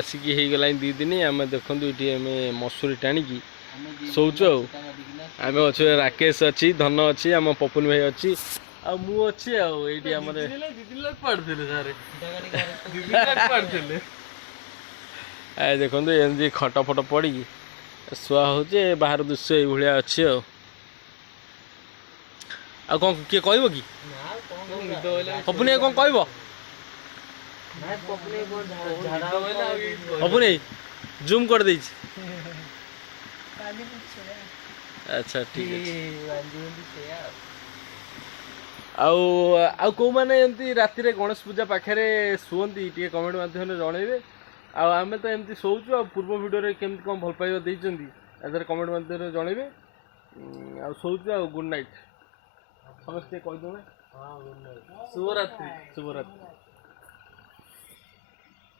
आसिकी हो गला 2 दिन आम देखु ये आम मसूरी टाणिकी शोचु आम अच्छे राकेश अच्छी धन अच्छी आम पपुन भाई अच्छी आ मु अच्छी आम देखो एमती खट फट पड़ी शुआ हो बाहर दृश्य ये अच्छी आ कौन किए कह कि पपुन कौन कह पपुन जूम कर दे अच्छा ठीक है आउ कौ मैंने एमती राति गणेश पूजा पाखे शुअंती टे कमेंट माध्यम जनइबे आम तो एमती शोचु आ पूर्व वीडियो केमती कौन भल पाइबा देइचंदी एदर कमेंट माध्यम जनइबे आ शोचु आ गुड नाइट समस्ते कह दो शुभरात्रि शुभरात्रि।